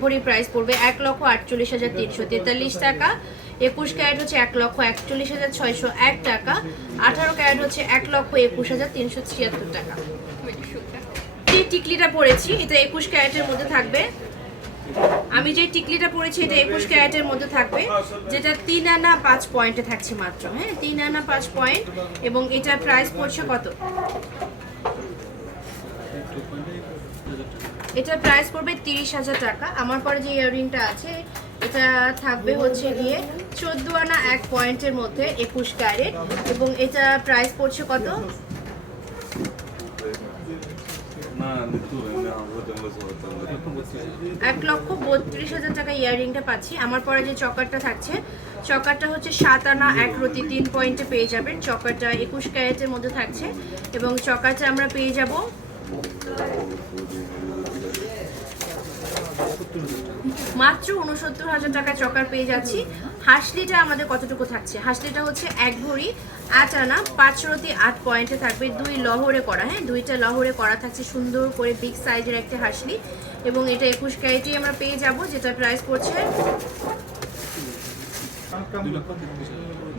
ভরির price পড়বে 1,48,343 টাকা। 21 carat হচ্ছে 1,41,601 টাকা। 18 ক্যারেট হচ্ছে 1,21,376 টাকা। যে টিকলিটা পরেছি এটা 21 ক্যারেটের মধ্যে থাকবে। আমি যে টিকলিটা পরেছি এটা 21 ক্যারেটের মধ্যে থাকবে, যেটা 3 আনা 5 পয়েন্টে থাকছে মাত্র। হ্যাঁ, 3 আনা 5 পয়েন্ট, এবং এটার প্রাইস পড়ছে কত? এটার প্রাইস পড়বে 30,000 টাকা। আমার পরে যে ইয়াররিংটা আছে এটা থাকবে হচ্ছে গিয়ে 14 আনা 1 পয়েন্টের মধ্যে 21 ক্যারেট, এবং এটা প্রাইস পড়ছে কত? 1,32,000 টাকা ইয়াররিংটা পাচ্ছি। আমার পরে যে চকারটা থাকছে, চকারটা হচ্ছে 7 আনা 1 রতি 3 পয়েন্টে পেয়ে যাবেন। চকারটা 21 ক্যারেটের মধ্যে থাকছে, এবং চকারটা আমরা পেয়ে যাব মাত্র 69,000 টাকা চকার পেয়ে যাচ্ছি। হাসলিটা আমাদের কতটুকু থাকছে? হাসলিটা হচ্ছে 1 ভরি 8 আনা 5 রতি 8 পয়েন্টে থাকবে, 2 লহরে করা। হ্যাঁ, 2টা লহরে করা থাকছে, সুন্দর করে বিগ সাইজের একটা হাসলি, এবং এটা 21 ক্যারেটই আমরা পেয়ে যাব, যেটা প্রাইস পড়ছে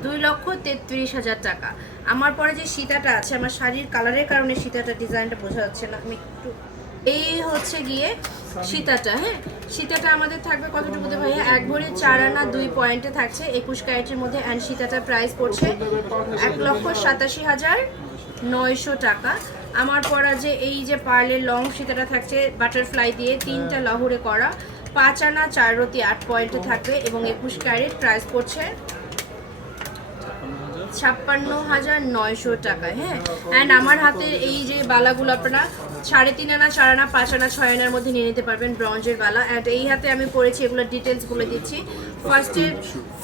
2,33,000 টাকা। আমার পরে যে সীতাটা আছে, আমার শাড়ির কালারের কারণে সীতাটা ডিজাইনটা বোঝা যাচ্ছে না, আমি একটু, এই হচ্ছে গিয়ে সীতাটা। হ্যাঁ, সীতাটা আমাদের থাকবে কতটুকু ভাইয়া? 1 ভরি 4 আনা 2 পয়েন্টে থাকছে 21 ক্যারেটের মধ্যে, অ্যান্ড সীতাটার প্রাইস পড়ছে 1,87,900 টাকা। আমার পরা যে এই যে পার্লের লং সীতাটা থাকছে বাটারফ্লাই দিয়ে 3টা লহরে করা, 5 আনা 4 রতি 8 পয়েন্টে থাকবে, এবং 21 ক্যারেট, প্রাইস পড়ছে 56,900 টাকা। হ্যাঁ, অ্যান্ড আমার হাতের এই যে বালাগুলো আপনারা 3.5 আনা 4 আনা 5 আনা 6 আনার মধ্যে নিয়ে নিতে পারবেন, ব্রঞ্জের বালা। অ্যান্ড এই হাতে আমি পরেছি, এগুলোর ডিটেলস বলে দিচ্ছি।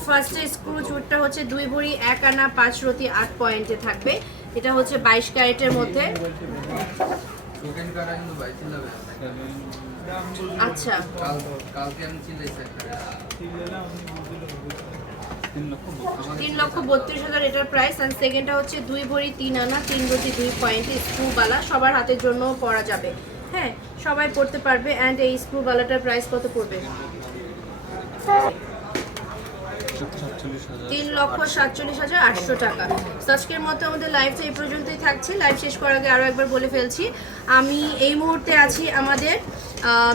ফার্স্টের স্ক্রু চুটটা হচ্ছে 2 ভরি 1 আনা 5 রতি 8 পয়েন্টে থাকবে, এটা হচ্ছে 22 ক্যারেটের মধ্যে। আচ্ছা, 3,32,000 এটার প্রাইস। অ্যান্ড সেকেন্ডটা হচ্ছে 2 ভরি 3 আনা 3 রতি 2 পয়েন্টে স্ক্রুবালা, সবার হাতের জন্য পরা যাবে। হ্যাঁ, সবাই পরতে পারবে। অ্যান্ড এই স্ক্রুবালাটার প্রাইস কত পড়বে? 3,47,800 টাকা। আজকের মতো আমাদের লাইভটা এই পর্যন্তই থাকছে। লাইভ শেষ করার আগে আরও একবার বলে ফেলছি, আমি এই মুহূর্তে আছি আমাদের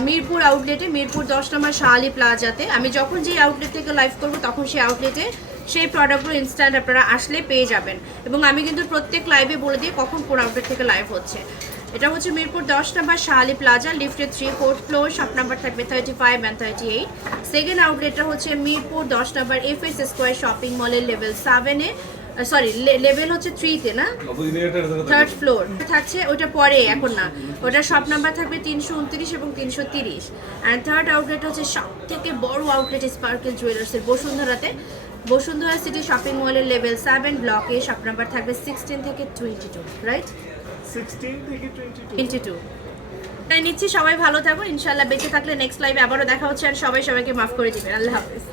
মিরপুর আউটলেটে, মিরপুর 10 নম্বর শাহালি প্লাজাতে। আমি যখন যেই আউটলেট থেকে লাইভ করব তখন সেই আউটলেটে সেই প্রোডাক্টগুলো ইনস্ট্যান্ট আপনারা আসলে পেয়ে যাবেন, এবং আমি কিন্তু প্রত্যেক লাইভে বলে দিই কখন কোন আউটলেট থেকে লাইভ হচ্ছে। এটা হচ্ছে মিরপুর 10 নম্বর শাহালি প্লাজা, লিফটের 3, 4th ফ্লোর, শপ নাম্বার থাকবে 35 and 38। সেকেন্ড আউটলেটটা হচ্ছে মিরপুর 10 নম্বর FS স্কোয়ার শপিং মলের লেভেল 7-এ, সরি লেভেল হচ্ছে 3-তে না, 3rd ফ্লোর থাকছে, ওটা পরে, এখন না। ওটা শপ নাম্বার থাকবে 329 এবং 330। অ্যান্ড থার্ড আউটলেট হচ্ছে সব থেকে বড় আউটলেট স্পার্কেল জুয়েলার্সের বসুন্ধরাতে, বসুন্ধরা সিটি শপিং মলের লেভেল 7 ব্লকে, শপ নাম্বার থাকবে 16 থেকে 22, রাইট? 16 থেকে 22 নিচ্ছি। সবাই ভালো থাকুন, ইনশাল্লাহ বেঁচে থাকলে নেক্সট লাইভে আবারও দেখা হচ্ছে, আর সবাই সবাইকে মাফ করে দিবেন। আল্লাহ হাফেজ।